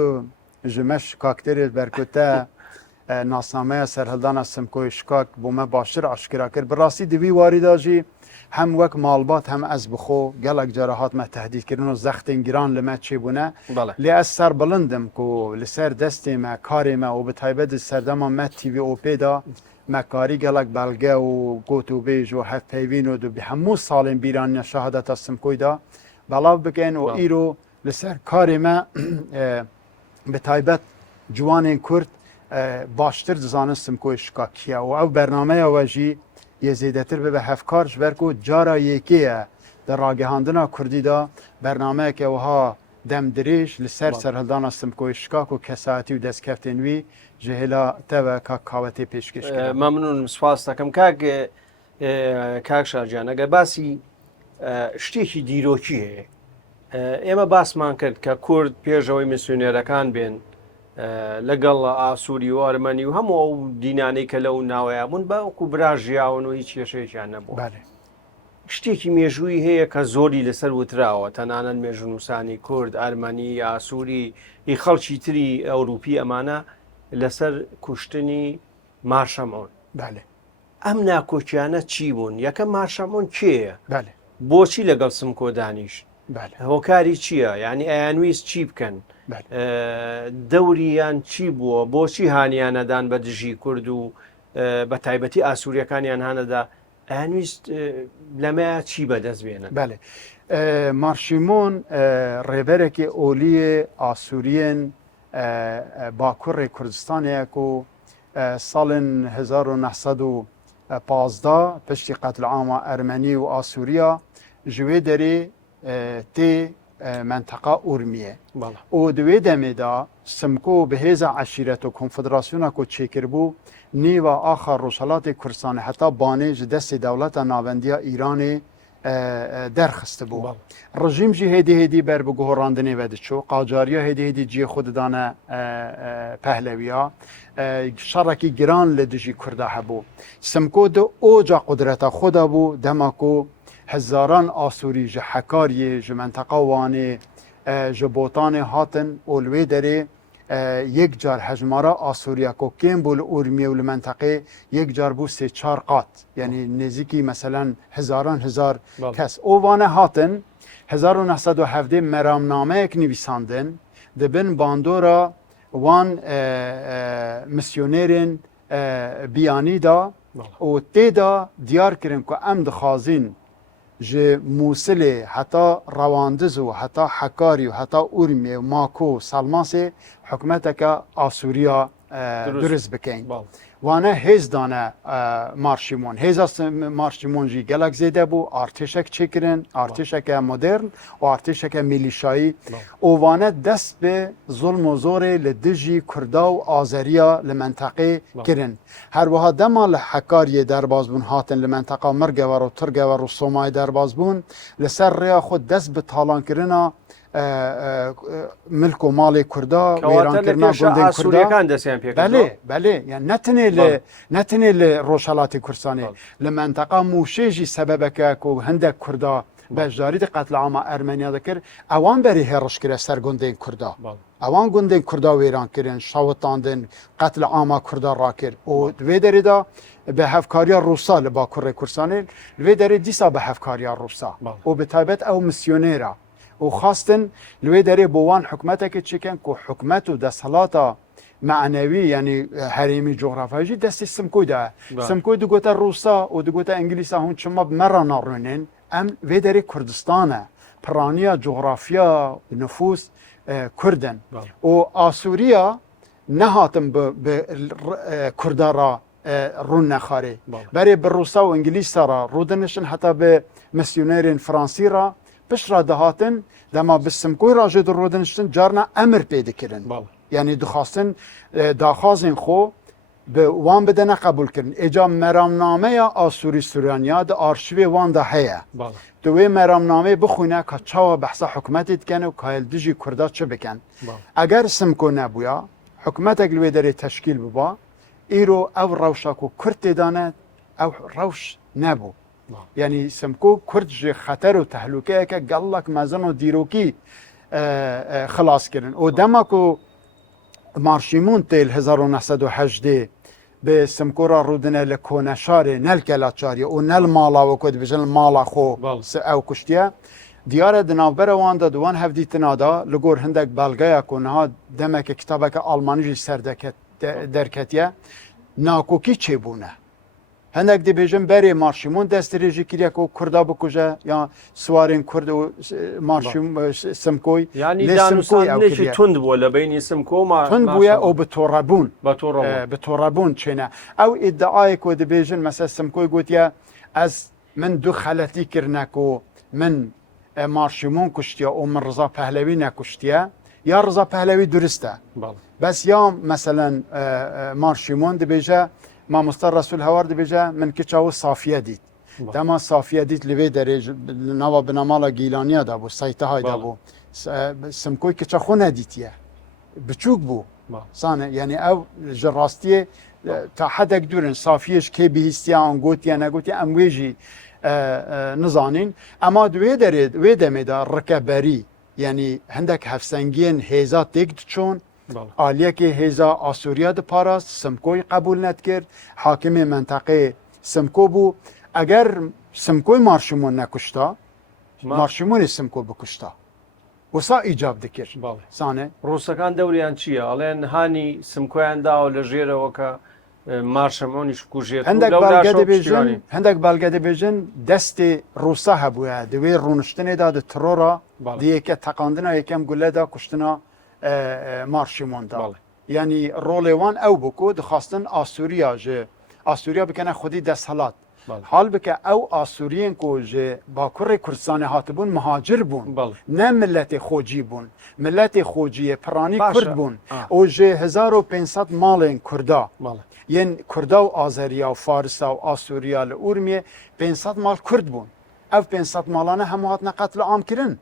ji me şikakterê berkute nasnameya serhildana Simkoyê şikak bû me baştir aşkira kir bi rastî di vî warî da jî hem wek malbat hem ez bi xwe gelek cara hat me tehdîtkirin û zextên giran li me çêbûne lê ez serbilindim ku li ser destê me karê me û bi taybet di serdema me TVOP da me karî gelek belge û got û bêj û hevpeyvîn û bi hemû salên bîraniya şehadeta Simkoyê da belav bikin û îro li ser karê me bi taybet ciwanên Kurd baştir dizanin Simkoyê şikakiye û ew bernameya we jî yê zêdetir bibe hevkar ji ber ku cara yêkê ye di ragihandina Kurdî da bernameyeke wiha dem dirêj li ser serhildana Simkoyê şikak û kesatî û destkeftên wî ji hêla te ve kak Kawetê pêşkêş kirin. مەمنون سپاس دەکەم کاک شارجان ئەگەر باسی شتێکی دیرۆکی هەیە ئێمە باسمان کرد کە کورد پێشەوەی میسیونێرەکان بێن لەگەڵ ئاسووری و ئەرمەنی و هەموو ئەو دینانەی کە لەو ناوەیە بوون بەوەکو براژیاون و هیچ کێشەیەکیان نەبوو. شتێکی مێژووی هەیە کە زۆری لەسەر وتراوە تەنانەت مێژونووسانی کورد ئەرمەنی ئاسووری هی خەڵکی تری ئەوروپی ئەمانە لەسەر کوشتنی مارشەمۆن. ئەم ناکۆکیانە چی بوون؟ یەکەم مارشەمۆن کێیە؟ بۆچی لەگەڵ سمکۆ دانیشت؟ هۆکاری چییە؟ یعنی ئەیانویست چی بکەن؟ دەوریان چی بووە؟ بۆچی هانیانەدان بە دژی کورد و بە تایبەتی ئاسووریەکانیان هانەدا ئەیانویست لەمەیە چی بەدەست بێنن؟ مارشیمۆن ڕێبەرێکی ئۆلیە ئاسووریên باکوڕی کوردستانەیەک و ساڵن 1915 پشتی قەتلعاما ئەرمەنی و ئاسووریا ji wê derê tê menteqa Urmiye û di wê demê da Simko bi hêza eşîret û konfederasyona ku çêkirbû nêva axa Rojhilatê Kurdistanê heta banê ji destê dewleta navendiya Îranê derxiste bû. Rejîm jî hêdî hêdî ber bi guhorandinê ve diçû, qacariya hêdî hêdî ciyê xwe didane pehleviya, şerekî giran li dijî Kurda hebû. Simko di oca qudreta xwe da bû dema ku hezaran Asûrî ji Hekariyê, ji menteqa Wanê, ji Botanê hatin û li wê derê yek car hejmara Asûriya ku kêm bû li Urmiye û li menteqê yek car bû sê çar qat. Yani nêzîkî meselen hezaran hezar kes. O vane hatin 1917 meramnameyek nivîsandin dibin bandora wan misyonêrên biyanî da û tê da diyar kirin ku em dixwazin ji Musilê heta Rewandiz û heta Hekarî û heta Urmiye û Mako û Selmasê hikûmeteka Asûriya durist bikin. Wane hêz dane Marşîmon. Hêza Marşîmon jî gelek zêde bû, artêşek çêkirin, artêşeke modern û artêşeke milîşayî û wane dest bi zulm û zorê li dijî Kurda û Azeriya li menteqê kirin. Her wiha dema li Hekariyê derbas bûn hatin li menteqa Mirgever û Tirgever û Somayê derbas bûn li ser rêya xwe dest bi talankirina milk û malê Kurda wêrankirina gundên Kurda. Belê yani netinê li Rojhilatê Kurdistanê li menteqa Mûşê jî sebebeke ku hindek Kurda beşdarî di qetlama Ermeniya dikir ewan berî hêrîş kire ser gundên Kurda. Ewan gundên Kurda wêran kirin, şawitandin, qetlama Kurda rakir û wê derê da bi hevkariya Rûsa li Bakurê Kurdistanê li wê derê dîsa bi hevkariya Rûsa û bi taybet ew misyonêra û xastin li wê derê bo wan hikûmeteke çêkin ku hikûmet û desthelata me'nevî yani herêmî coğrafyayî jî destê Simkoy da. Simkoy digote Rûsa û digote Ingîlîsa hûn çima bi me re narûnin em vê derê Kurdistan e. Piraniya coğrafya nüfus Kurdin û Asûriya nehatin bi Kurda ra rûn nexarê. Berê bi Rûsa û Ingîlîsa ra rûdinişin heta bi misyonêrên Fransî ra pişra dihatin dema bi Simkoy ra jê dirûdiniştin carna emir pê dikirin. Yani dixwastin daxwazên xwe bi wan bide neqebûl kirin. Êca meramnameya Asûrî Sûraniya di arşivê wan da heye. Di wê meramnamê bixwîne ka çawa behsa hikûmetê dikin û ka dijî Kurda çi bikin. Eger Simko nebûya, hikûmetek li wê derê teşkîl biba, îro ew rewşa ku Kurd tê dane ew rewş nebû. Yani Simko Kurd ji xeter û tehlûkeyeke gelek mezin û dîrokî xilas kirin. û dema ku Marşîmon tê li 1918 bi Simko ra rûdine li Koneşarê nelke laçariye û nel mala wekû dibêjin mala xwe ew kuştiye. Diyar di navbera wan de di wan hevdîtina da li gor hindek belgeya ku niha demeke kitabeke Almanî jî ser derketiye nakokî çêbûne. Hindek dibêjin berê Marşîmon destdirêjî kiriye ku Kurda bikuje ya swarên Kurd û Simkoy. Yani danûstanekî tund bû li beynî Simko tund bûye û bi torebûn bi torebûn çêne. Ew îddiayê ku dibêjin mesela Simkoy gotiye ez min du xeletî kirine ku min Marşîmon kuştiye û min Riza Pehlevî nekuştiye ya Riza Pehlevî durist e. Bes ya meselen Marşîmon dibêje Mamosta Resul Hewar dibêje min kiça wî safiye dît. دما صافیه دیت لوی درج نوا بنامالا گیلانیا دا بو سایته های دا بو سمکوی که چخو ندیتیه بچوک بو سانه یعنی او جراستیه تا حدك دورن صافيش كي بهستيا انغوتيا نغوتيا امويجي نزانين اما دوي دريد وي دمدا ركبري يعني عندك هفسنگين هيزا تيك تشون آليه كي هيزا اسوريا د باراس سمكوي قبول نتكر حاكم منطقه سمكو بو اگر سمكوي مارشمون نكشتا مارشمون سمكو بكشتا وسا ایجاب دکر سانه ڕووسەکان دەوریان چییە ئەڵێن هانی سمکۆیان داوە لە ژێرەوە کە مارشەمۆنیش کوژێت هەندێک بەڵگە دەبێژن دەستی ڕووسا هەبووە دوێ ڕوونشتنێدا د ترۆرە دیەکە تەقاندنا یەکەم گولەدا کوشتنا مارشیمۆندا یعنی ڕۆڵێوان ئەو بکو دخواستن ئاسووریا ژێ ئاسووریا بکەنە خودی دەسەڵات حال بکە ئەو ئاسووریên ku ji Bakurê Kurdistanê hatibûn muhacir bûn ne milletê xocî bûn milletê xociyê piranî Kurd bûn û ji 1500 malên Kurda yên Kurda û Azeriya û Farisa û Asûriya li Urmiyê 500 mal Kurd bûn ev 500 malane hemû hatine qetil am kirin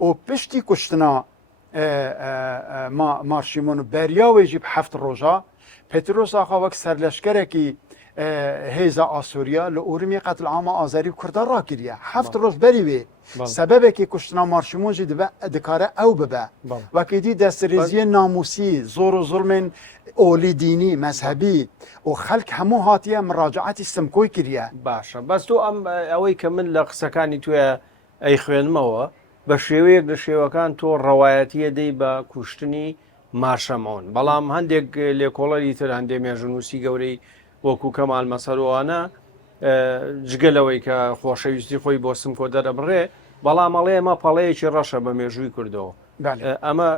û piştî kuştina marşîmon beriya wê jî bi heft roja Petros axa wek serleşkerekî هێزا ئاسووریا لە ئورمی قەتل ئاما ئازاری و کوردە ڕاکردە هەفت ڕۆژ بەری وێ سەبەبێکی کوشتنا مارشمۆژی دکارە ئەو ببە وەکیدی دەستێزیە ناموسی زۆر و زڵمێن ئۆلی دینی مەذهبی و خەلک هەموو هاتیە مراجعاتی سمکۆی کردە باشە بەس تۆ ئەم ئەوەی کە من لە قسەکانی توێ ئەی خوێنمەوە بە شێوەیەک لە شێوەکان تۆ ڕەوایەتیە دەی بە کوشتنی مارشەمۆن بەڵام هەندێک لێکۆڵەری تر هەندێک مێژنووسی گەورەی وەکو کەمال مەسەروانە جگەلەوەی کە خۆشەویستی خۆی بۆ سمکۆ دەرەبڕێ بەڵام ئەڵێ ئەمە پەڵەیەکی ڕەشە بە مێژووی کردەوە ئەمە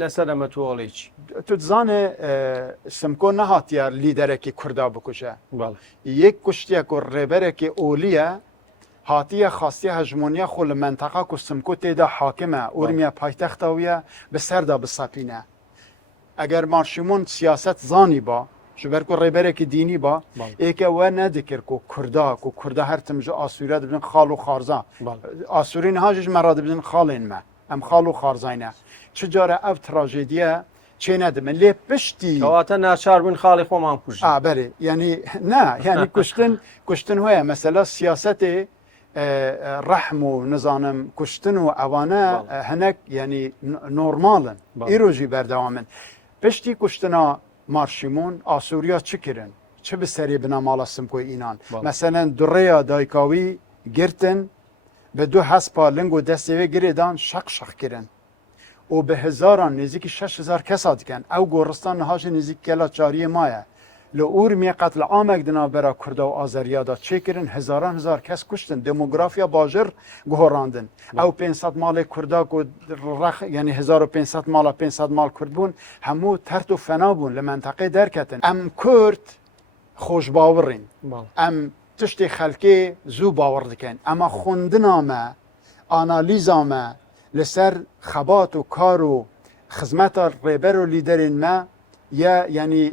لەسەر ئەمە تۆڵێکی تو دزانێ سمکۆ نەهاتیە لیدەرێکی کووردا بکوژە یەک کوشتێک و ڕێبەرێکی ئۆلیە هاتیە خاستیە هەژمۆنیە خۆ لە منتەقا و سمکۆ تێدا حاکمە ئورمیە پایتەختەویە بەسەردا بسەپینە ئەگەر مارشیمۆن سیاست زانی با شبر کو ڕێبەرێکی دینی با ئێکە وە نەدەکرد و کووردا هەرتم ji ئاسووریا dibin xاڵ و خارزا ئاسوورین هاژش مەڕا dibin xاڵên me ئەم خاڵ و خارزانە çi care ev trajediye çê nedimin lê piştî کەواتە ناچار بن خاڵی خۆمان کوژ berê yanî ne yanî kuştin hoye mesela siyasetê rehm û nizanim kuştin û ewane hinek yanî normalin îro jî berdewamin piştî kuştina مارشیمون ئاسووریا چ kirin çi bi serê bina mala simkoy înan meselen durêya dayikawî girtin bi du hespa ling û destê wê girêdan şeq kirin û bi hezaran nêzîkî 6000 kesa dikin ew goristan niha jî nêzîk gela çariyê maye li Urmiyê qetil amek di navbera Kurda û Azeriya da çêkirin hezaran hezar kes kuştin demografiya bajir guhorandin ew 500 malê Kurda ku rex yani 1500 mala 500 mal Kurd bûn hemû tert û fena bûn li menteqê derketin em Kurd xweşbawirin em tiştê xelkê zû bawer dikin ema xwendina me analîza me li ser xebat û kar û xizmeta rêber û lîderên me یا یعنی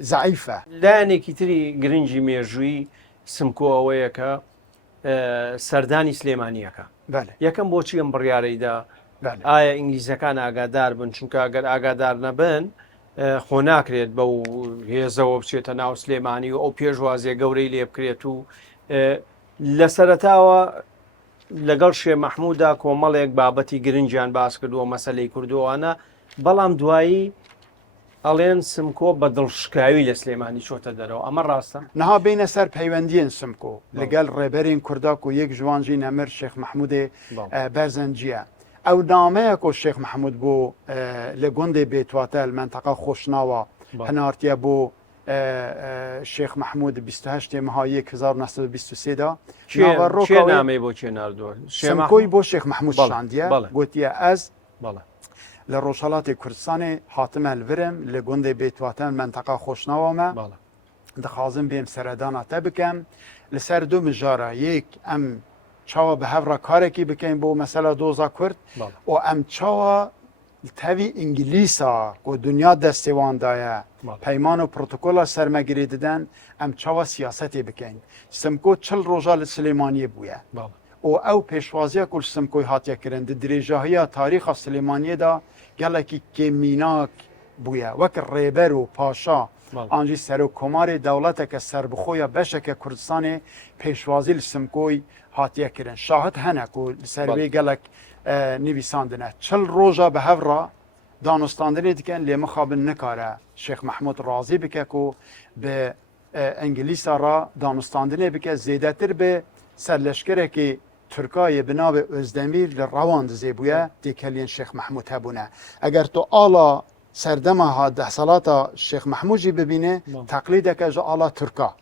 ضعیفە لایەنێکی تری گرنگی مێژووی سمکۆ ئەوەیە کە سەردانی سلێمانیەکە یەکەم بۆچی ئەم بڕیارەیدا ئایا ئینگلیزەکان ئاگادار بن چونکە ئەگەر ئاگادار نەبن خۆ ناکرێت بەو هێزەوە بچێتە ناو سلێمانی و ئەو پێشوازیە گەورەی لێ بکرێت و لە سەرەتاوە لەگەڵ شێ مەحموودا کۆمەڵێک بابەتی گرنگیان باس کردووە مەسەلەی کردووانە بەڵام دوایی ئەڵێن سمکۆ بە دڵشکاوی لە سلێمانی چۆتە دەرەوە ئەمە ڕاستە نەها بینە سەر پەیوەندیên سمکۆ لەگەڵ ڕێبەرین کورداک و یەک جوانجی نەمر شێخ مححمودێ بەرزەنجیە ئەو نامەیە و شێخ مححمود بۆ لە گوندێ بێتواتە منتەقا خۆشناوە هەنارتیە بۆ شێخ مححمود 28 مهای 1923 دا نامەی بۆ چێ ناردووە سمکۆی بۆ شێخ مححمود شاندیە گوتیە ئەس لە ڕۆژهەڵاتی کوردستانê hatime li vir im li gundê bêtwatan menteqa xweşnawa me dixwazim bêm seredana te bikim li ser du mijara yek em çawa bi hevra karekî bikin bo mesela doza Kurd û em çawa تاوی انگلیسا و دنیا دستوان دایه پیمان و پروتکل سرمگیری دادن ام چاوا سیاستی بکن سمکو 40 روزا سلیمانی بویه او پیشوازی کل سمکوی هاتیه کرن د دریجاهی تاریخ سلیمانی دا گلکی که میناک بویه وک ریبر و پاشا آنجی سر و کمار دولت که سربخوی بشه که کردستان پیشوازی سمکوی هاتیه کرن شاهد هنه که سروی گلک نویساندنه 40 روزا به هفرا دانستاندنی دیکن لیمه خوابن نکاره شیخ محمود رازی بکه که به انگلیس را دانستاندنی بکه زیده تر به سرلشکره که ترکای بناب ازدمیر لرواند زیبویه دیکلین شیخ محمود هبونه اگر تو آلا سردمه ها 10 سالات شیخ محمود جی ببینه تقلیده که جو آلا ترکا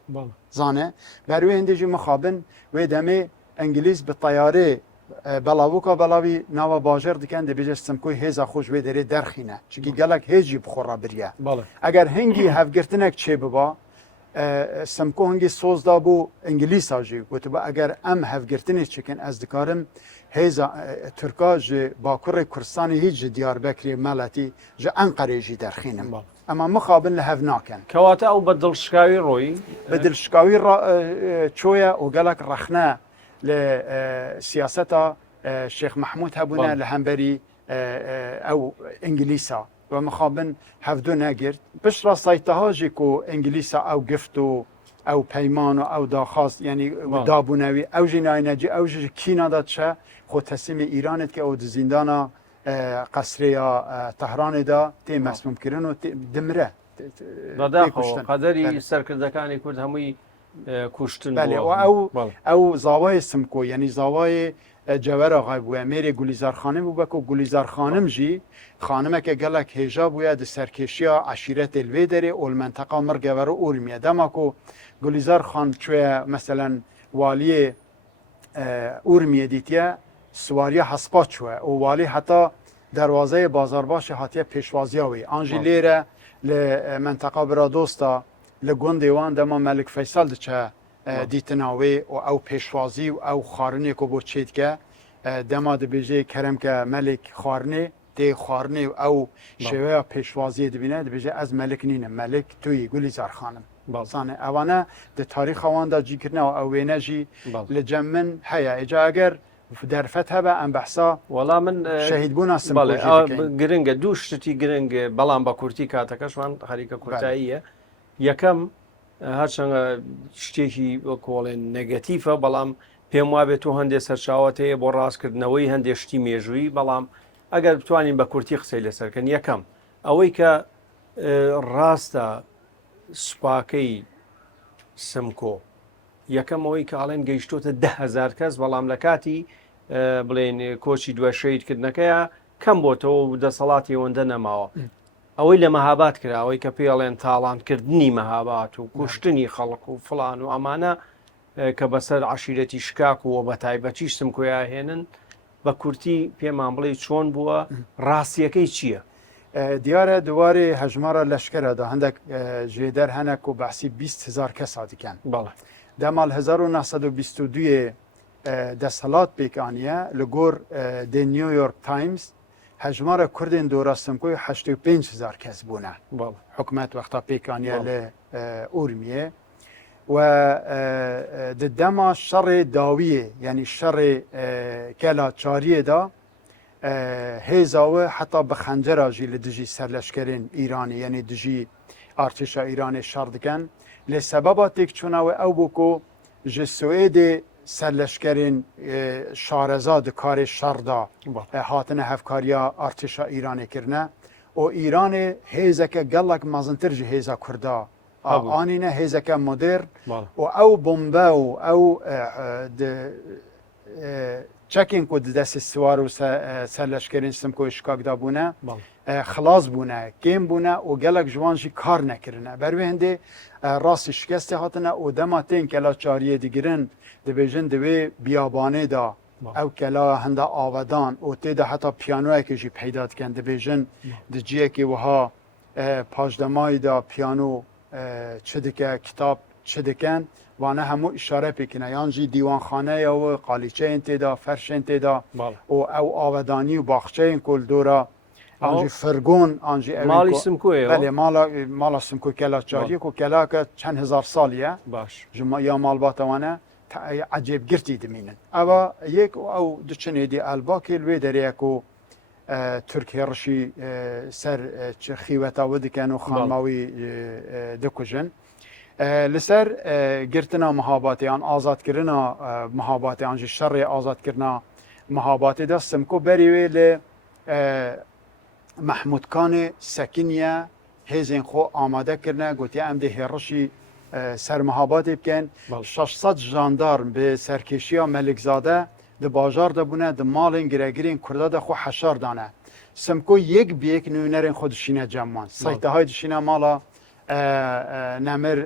زانه بروی هنده جی مخابن و دمه انگلیس به طیاره بلاوکا بلاوی ناوا باجر دیکن ده بیجه سمکوی هیزا خوش به داره درخینه چونکه گلک هیجی بخورا بریه اگر هنگی هفگرتنک چه ببا سمکو هنگی سوز دا بو انگلیس آجی گوته با اگر ام هفگرتنی چکن از دکارم هیزا ترکا جه باکر کرسانی هیچ دیار بکری ملتی جه انقره جی درخینم اما مخابن لهف ناکن کواته او بدلشکاوی روی بدلشکاوی چویا و گلک رخنه لسیاست شیخ محمود هبونه لهمبری او انگلیسا و مخابن هفدو نگرد بش را سایته ها جی که انگلیسا او گفتو او پیمان او داخواست یعنی دابونوی او جنای نجی او جی کینا داد شه خود تسلیم ایرانت که او زندان قصری تهران دا تی مسموم کردن و دمره داخو قدری سرکردکانی کرد هموی کشتن بله او زاوای سمکو یعنی زاوای جوهر آقای بوده میره گلیزار خانم بوده که گلیزار خانم جی خانمه که گلک هیجا بوده ده سرکشی عشیرت الوی داره اول منطقه مرگوه رو اول میده اما که گلیزار خان چوه مثلا والی اورمیه دیتیه سواری حسپا چوه و والی حتی دروازه بازارباش حتیه پیشوازی هوی آنجی لیره لمنطقه برا دوستا لگون دیوان دما ملک فیصل دچه دیتناوی و او پیشوازی و او خارنی که بود چید که دما دبیجه کرم که ملک خارنی دی خارنی و او شوه پیشوازی دبینه دبیجه از ملک نینم ملک توی گلیزار خانم سانه اوانه ده تاریخ اوان دا جی کرنه و اوینه جی لجمن هیا اجا اگر در فتح به ام بحثا ولا من شهید بونا سمکوجی گرنگه دوشتی گرنگه بلان با کورتی کاتکش من خریکه کورتاییه یکم هرچند شتێکی کۆڵێن نەگەتیفە بەڵام پێم وابێت تۆ هەندێک سەرچاوت هەیە بۆ ڕاستکردنەوەی هەندێک شتی مێژووی بەڵام ئەگەر بتوانین بە کورتی قسەی لەسەرکەن یەکەم ئەوەی کە ڕاستە سوپاکەی سمکۆ یەکەم ئەوەی کە ئاڵێن گەیشتۆتە 10,000 کەس بەڵام لە کاتی بڵێن کۆچی دووە شەیدکردنەکەیە کەم بۆتەوە و دەسەڵاتی ئەوەندە نەماوە ئەوەی لە مەهابات کراوەی کە پێڵێن تاڵانکردنی مەهابات و کوشتنی خەڵق و فڵان و ئەمانە کە بەسەر عشیرەتی شکاک و بە تایبەتی سمکۆیان هێنن بە کورتی پێمان بڵێ چۆن بووە ڕاستیەکەی چییە؟ دیارە دووارێ هەژمارە لەشکرەدا هەندێک ژێدەر هەنێک و بەسی 20,000 کەسا دیکەن دەماڵ 1922 دەسەڵات پێکانیە لە گۆر د نیویۆرک تایمز هجمار کردین دورا سمکوی 85,000 کس بونه حکومت وقتا پیکانیه لأورمیه و دما شر داویه یعنی شر کلا چاریه دا هیزاوه حتی بخنجر آجی لدجی سرلشکرین ایرانی یعنی دجی ارتشا ایرانی شردکن لسببا تک چوناوه او بکو جسوئید سرلشکرین شارزاد کار شردا هاتن هفکاریا ارتشا ایرانی کرنه و ایران هیزک گلک مزنتر جه هیزا کردا آنینه هیزک مدرن و او بمبه و او چکین که دست سوار و سرلشکرین سمکو اشکاک دا بونه خلاص بونه کم بونه و گلک جوانجی کار نکرنه بروی هنده راست شکست هاتنه و دما تین کلا چاریه دیگرن دبیجن دوی بیابانه دا او کلا هنده آودان و تیده حتی پیانوی که جی پیداد کن دبیجن دجیه که وها پاجدمای دا پیانو چه دکه کتاب چه دکن وانه همو اشاره پیکنه یانجی دیوانخانه یا قالیچه انتدا فرش انتدا و او آودانی و باخچه این کل دورا آنجی فرگون آنجی ماڵی سمکۆیەوە بله مالا سمکو کلا چاجی کو کلا که چند هزار سالیه باش جمع یا مال باتوانه عجیب گرتی دمینن اما یک او دچنه دی الباکی لوی دریه کو ترکیه رشی سر خیوتا ودی کنو خانماوی دکوژن لسر گرتنا محاباتیان آزاد کردنا محاباتیان جی شر آزاد کردنا محاباتی دا سمکو بریوی ل محمود کان سکینیه هزین خو آماده کردنا گوتی ام ده هرشی سر محاباتی بکن 600 جاندارم به سرکشی ملکزاده د باجار ده بونه د مالین گرگرین کرده ده خو حشار دانه سمکو یک بیک نونرین خودشینه جمان سایته های دشینه مالا نمر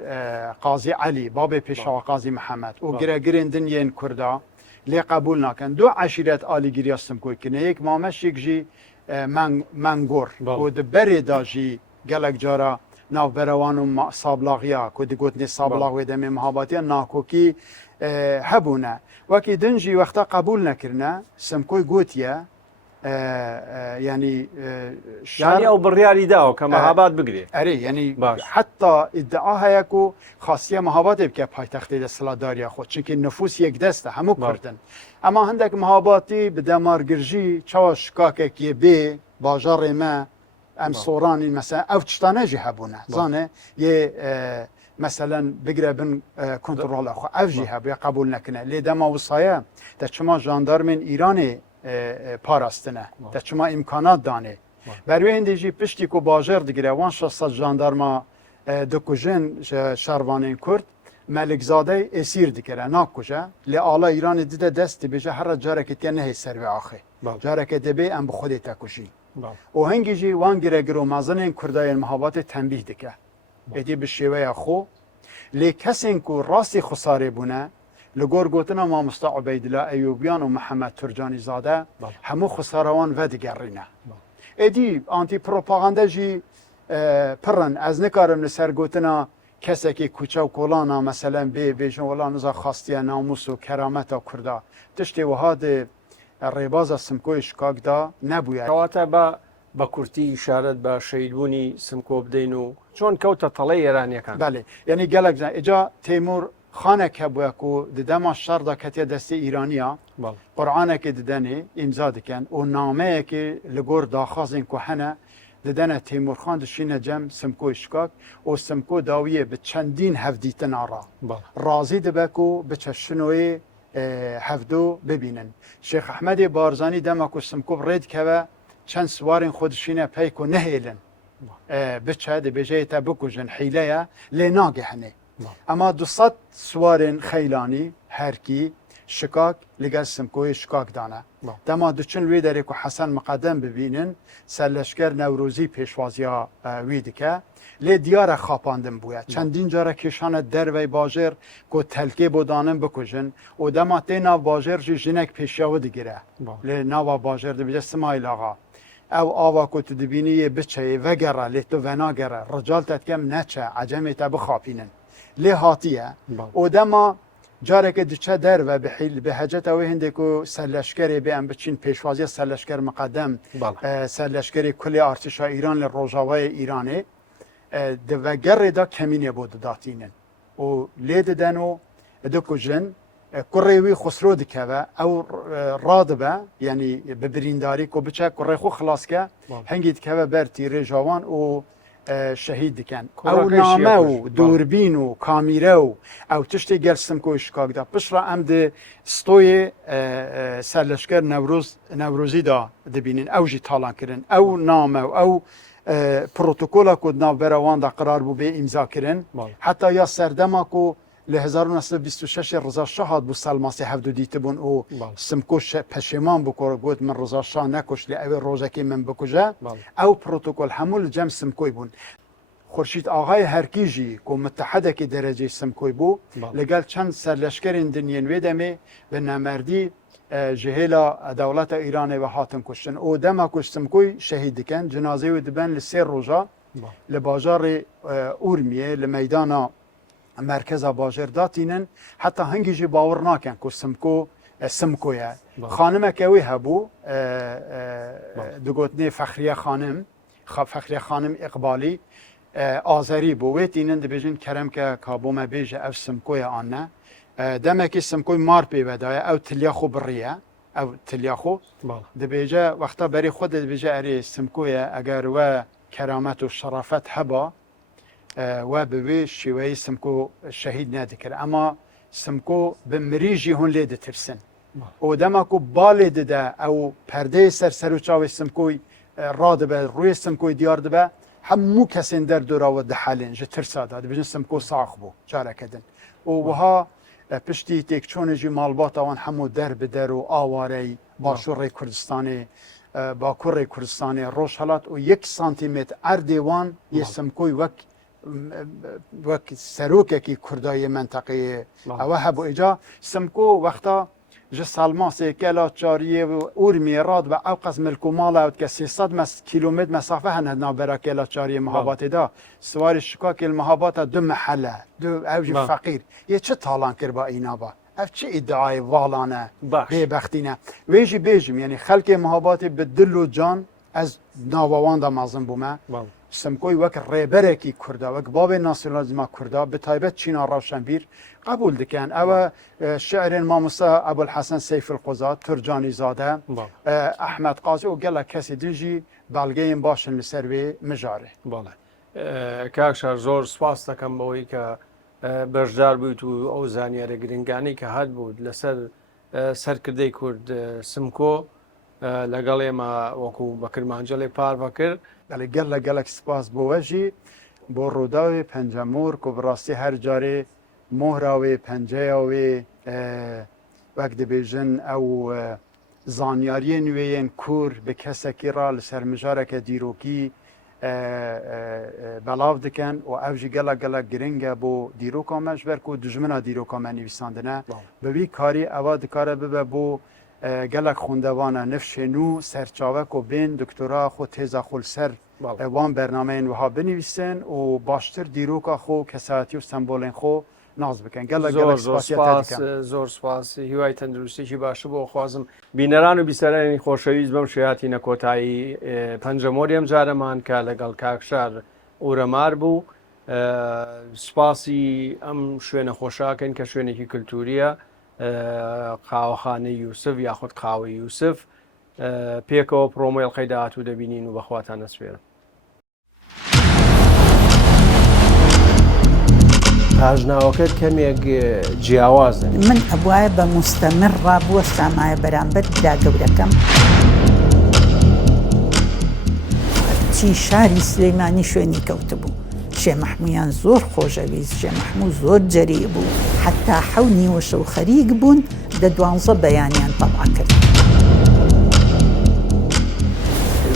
قاضی علی باب پیشوا قاضی محمد و گرگرین دنین کرده لی قبول نکن دو عشیرت آلی گیری سمکو کنه یک مامش یک جی منگور و د بری دا جی گلک جارا ناو بروان و سابلاغیا که دی گوتنی سابلاغ و دمی محاباتی ناکوکی هبونه وکی دنجی وقتا قبول نکرنه سمکوی گوتیه يعني يعني او بالريالي داو كمهابات بقري اري يعني حتى ادعاها يكو خاصيه مهابات بك پایتخت السلاداريا خود چونكه نفوس یک دسته همو کردن اما هندك مهاباتي بدمار گرجي چاوش كاكك يبي باجار ما ام صوراني مثلا او تشتانه جهبونه زانه يه مثلا بقربن كنترول اخو افجي هب قبول نکنه لی دما وصايه تا چما جاندارمن ایرانی پاراستنه تا چما امکانات دانه بروی هندیجی پشتی کو باجر دیگره وان 600 جاندارما دکوژن شاروانین کرد ملکزاده اسیر دیگره ناکوجه لی آلا ایران دیده دست بجه هر جارکت که نه سر و آخه جارکت به ام بخود تکوشی و هنگیجی وان گرگرو مازنین کردای المحابات تنبیه دیگه ادی به شیوه خو لی کسین کو راستی خساره بونه لگور گوتنا ما مصطفی عبیدالله ایوبیان و محمد ترجانی زاده همو خساروان و دیگرینه ادی آنتی پروپاگاندا جی پرن از نکارم لسر گوتنا کسی که کوچه و کولانا مثلا بیجن ولا نزا خاصیه ناموس و کرامت کرده تشتی وهاد ریباز سمکوی شکاک دا نبوید کواتا با کورتی اشارت با شهیدبونی سمکو بدین و چون کەوتە تەڵەی ئێرانیەکان بله یعنی گەلک زن ئێجا تیمور خانێک هەبووە و ددەما شەڕدا کەتێ دەستی ئیرانیە قورعانێکی ددەنێ ئیمزا دکەن و نامەیەکی لە گۆر داخوازین کو هەنە ددەنە تیمورخان دشینە جەم سمکۆی شکاک و سمکۆ داویە بە چەندین هەفدیتن ئاڕا ڕازی دەبەک و بچە شنۆی هەفتۆ ببینن شێخ ئەحمەدی بارزانی دەما و سمکۆ بڕێدکەوە چند سوارین خودشینه پیک و نهیلن بچه ده بجه تا بکوژن حیله لی ناگهنه اما 200 سوارین خیلانی هرکی شکاک لگل سمکوی شکاک دانه دما دوچن وی داره که حسن مقدم ببینن سرلشکر نوروزی پیشوازیا ویدی که لی دیار خاپاندن بوید چندین جاره کشان در وی باجر که تلکه بودانن بکوژن و دما تی ناو باجر جی جنک پیشیاو دیگره لی ناو باجر ده بجه سمایل آقا او آوا کو تو دبینی بچه وگره لی تو وناگره رجال تتکم نچه عجمی تا بخاپینن لی هاتیه او دما جاره که دچه در و به حجت او هنده که سرلشکری به ام بچین پیشوازی سرلشکر مقدم سرلشکری کلی ارتشا ایران لی روژاوای ایرانه ده وگر دا کمینه بود داتینن و لی ددنو دکو جن کریوی خسرو دکه او رادبه یعنی به برینداری کو بچه کری خو خلاص که هنگی دکه بر تیره جوان و شهید دکن او نامه و دوربین و کامیره او تشتی گلسم کو اشکاک دا پشرا ام ده ستوی سرلشکر نوروزی دا دبینین او جی تالان کرن او نامه او پروتوکولا کو ناو بروان دا قرار بو به امضا کرن حتی یا سردما کو ل 1926 رضا شاه هات بو سلماسی هفدو دیته بون او سمکوش پشیمان بکور گوت من رضا شاه نکش لی او روزکی من بکجه او پروتوکل همول جم سمکوی بون خورشید آقای هرکیجی که متحده که درجه سمکوی بو لگل چند سرلشکرین دنین ویدمی به نمردی جهیلا دولت ایران و هاتن کشتن او دما کش سمکوی شهید کن جنازه و دبن لسیر روزا لباجار اورمیه لمیدان مرکز باجر داتینن حتی هنگی جی باور ناکن که سمکو سمکۆیە خانمەکەوەی هەبوو دگوتنێ فەخریە خانم ئیقبالی ئازەری بۆ وێتینن دەبێژن کەرەمکە کابۆمە بێژە ئەو سمکۆیە ئانە دەمێکی سمکۆی مار پێوەدایە ئەو تلیاخۆ بڕیە ئەو تلیاخۆ دەبێژە وەختا بەری خۆ دەبێژە ئەرێ سمکۆیە ئەگەر وە کەرامەت و شەرافەت هەبا و بوێ شێوەی سمکۆ شەهید نەدەکرد ئەما سمکۆ بە مریژی هون لێ دەترسن و دەماکو باڵێ دەدا ئەو پەردەی سەر و چاوی سمکۆی ڕادبە ڕووی سمکۆی دیار دەبە هەموو کەسێن دەردۆراوە دەحالێن ژە ترسادا دەبێژن سمکۆ ساخ بوو جارەکەدن و وها پشتی تێکچۆنێژی ماڵباتەوان هەموو دەر بەدەر و ئاوارەی باشوڕی کوردستانی باکوڕی کوردستانی ڕۆژهەڵات و 1 سانتیمتر ئەردێوان یە سمکۆی وەک سەرۆکێکی کوردایی منتەقەیە ئەوە هەبوو ئێجا سمکۆ وەختا ji salmasê gela çariyê û mêrad ve ew qez milkomala ke 300 kîlometr mesafe hene navbera gela çariyê mihabatê da siwarî şikakê mihabata du mehele ew jî feqîr yê çi talan kir ba înaba ev çi îdiayê valan e bêbextîne wê jî bêjim yanî xelkê mihabatê bi dil û can ez nava wan da mezin bûme سمکۆی وەک ڕێبەرێکی کووردا وەک بابێ ناسیۆنالیزما کووردا بە تایبەت چینا ڕەوشەنبیر قبول دکەن ئەوە شعرێن مامۆستا ئەبولحەسەن سەیف القوزات تورجانی زادە ئەحمەد قازی و گەلە کەسی دیژی بەڵگەیان باشن لەسەر وێ مژارێ بەڵێ کاکشار زۆر سپاس دەکەم بەوەی کە بەشدار بوویت و ئەو زانیارە گرنگانەی کە هات بوو لەسەر سەرکردەی کورد سمکۆ لەگەڵ ئێمە وەکو بەکرمانجەڵێ پارڤە کرد گەل لە گەلک سپاس بۆوەژی بۆ ڕووداوی پەنجەمۆر و بڕاستی هەر جارێ مۆهراوێ پەنجەیاوێ وەک دەبێژن ئەو زانیاریە نوێیان کوور بە کەسێکی ڕا لەسەر مژارێکە دیرۆکی بەڵاو دکەن و ئەوژی گەلە گرنگە بۆ دیرۆکامەش بەرک و دژمنە دیرۆکامە نویساندنە بەوی کاری ئەوە دکارە ببە بۆ gelek xwendevana nifşên û serçavek û bên doktora xwe têza xwe li ser wan bernameyên wiha binivîsin û baştir dîroka xwe kesayetî û sembolên xwe naz bikin. Gelek زۆر سپاس هیوای تەندروستێکی باش بۆ خوازم بینەران و بیسەرانی خۆشەویست بەم شێعاتینە کۆتایی پەنجەمۆری ئەم جارەمان کە لەگەڵ کاکشار ئورەمار بوو سپاسی ئەم شوێنە خۆشاکەن کە شوێنێکی کللتوریە قاوەخانەی یوسف یاخود قاوەی یوسف پێکەوە پرۆمۆیل قەیداهات و دەبینین و بەخواتان نەسپێرم پاژناوەکەت کەمێک جیاوازە من ئەوایە بە مستەمر ڕابووە سامایە بەرامبەر برا گەورەکەم چی شاری سلەیمانی شوێنی کەوتە بوو شێ مەحموودیان زۆر خۆشەویست شێ مەحموود زۆر جەری بوو حتا حەونی وەشە و خەریک بوون دە 12 بەیانیان تەبع کرد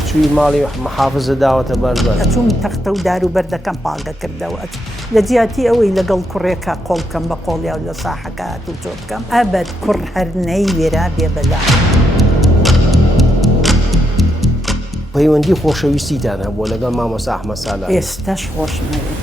چووی ماڵی محافزە داوەتە بەردبەر ئەچوون تەختە و دار و بەردەکەم پاڵگە کردەوە لە جیاتی ئەوەی لەگەڵ کوڕێکە قۆڵ بکەم بە قۆڵیا و لە ساحەکە هات و چۆ بکەم ئەبەت کوڕ هەرنەی وێرا بێ بەلا پەیوەندی خۆشەویستیتان هەبووە لەگەڵ مامۆستا ئەحمەد سالار ئێستاش خۆشمەوێت